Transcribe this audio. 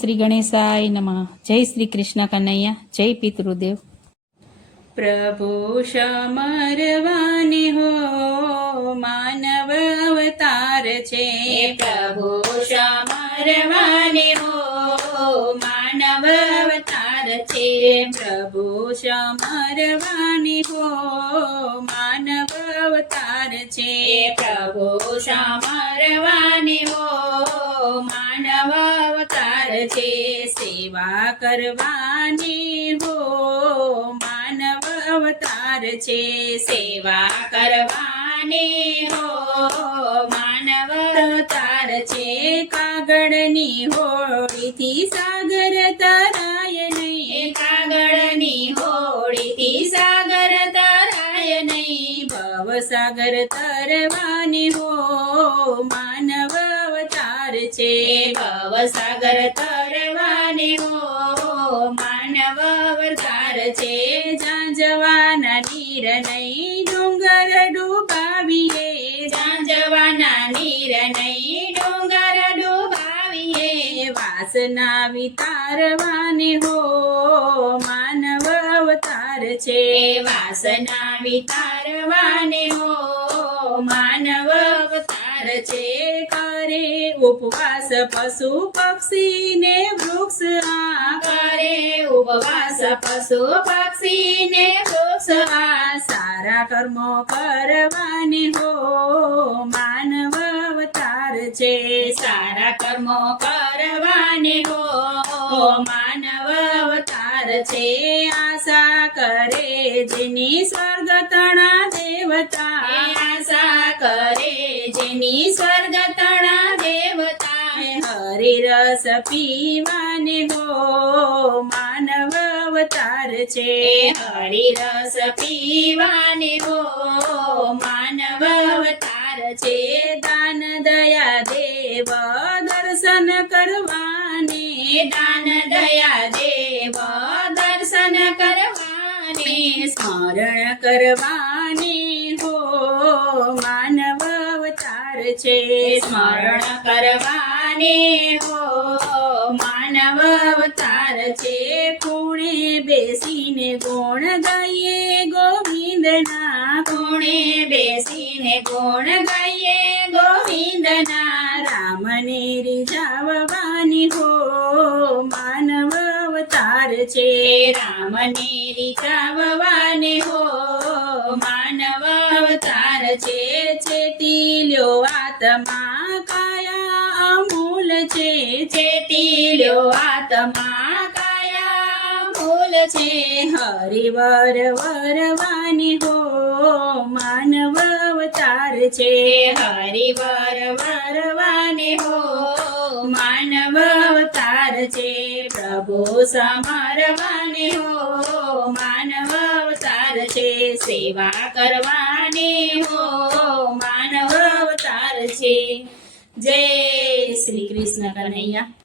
શ્રી ગણેશાય નમઃ. જય શ્રી કૃષ્ણ કનૈયા, જય પિતૃદેવ. પ્રભુ સમરવાને હો માનવ અવતાર છે. પ્રભુ સમરવાને હો માનવ અવતાર છે. પ્રભુ સમરવાને હો માનવ અવતાર છે. પ્રભુ સમરવાને હો માનવ અવતાર છે. સેવા કરવાની હો માનવ અવતાર છે. સેવા કરવાની હો માનવ અવતાર છે. કાગળની હોળીથી સાગર તરાય નહીં. કાગળની હોળીથી સાગર તરાય નહીં. ભવસાગર તરવાની હો માનવ અવતાર છે. ભવસાગર તરવાની હો માનવ અવતાર છે. જાંજવાના નીર નહીં ડુંગર ડૂબાવીએ. જાંજવાના નીર નહીં ડુંગર ડૂબાવીએ. વાસના વિતારવાની હો માનવ અવતાર છે. વાસના વિતારવાની હો માનવ અવતાર છે. કરે ઉપવાસ પશુ પક્ષીને વૃક્ષ આ. કરે ઉપવાસ પશુ પક્ષીને વૃક્ષ આ. સારા કર્મો કરવાની હો માનવ અવતાર છે. સારા કર્મો કરવાની હો માનવ અવતાર છે. આશા કરે જેની સ્વર્ગ તણા દેવતા. આશા કરે જેની સ્વર્ગ તણા દેવતા. હરિરસ પીવાને હો માનવ અવતાર છે. હરિરસ પીવાની હો માનવ અવતાર છે. દાન દયા દેવ દર્શન કરવાને. દાન દયા દેવ દર્શન કરવાને. સ્મરણ કરવાને હો માનવ અવતાર છે. સ્મરણ કરવાને હો માનવ અવતાર છે. ખૂણે બેસીને ગુણ ગાઈએ ગોવિંદના. ખૂણે બેસીને ગુણ ગાઈએ ગોવિંદના. રામને રીઝાવવાની હો માનવ અવતાર છે. રામને રીઝાવવાને હો માનવ અવતાર છે. ચેતી લ્યો આત્મા કાયા અમૂલ છે. ચેતી લ્યો આત્મા કાયા મૂલ છે. હરિવર વરવાની હો માનવ અવતાર છે. હરિવર વરવાને હો માનવ અવતાર છે. પ્રભુ સમરવાને હો માનવ અવતાર છે. સેવા કરવાની હો માનવ અવતાર છે. જય શ્રી કૃષ્ણ કનૈયા.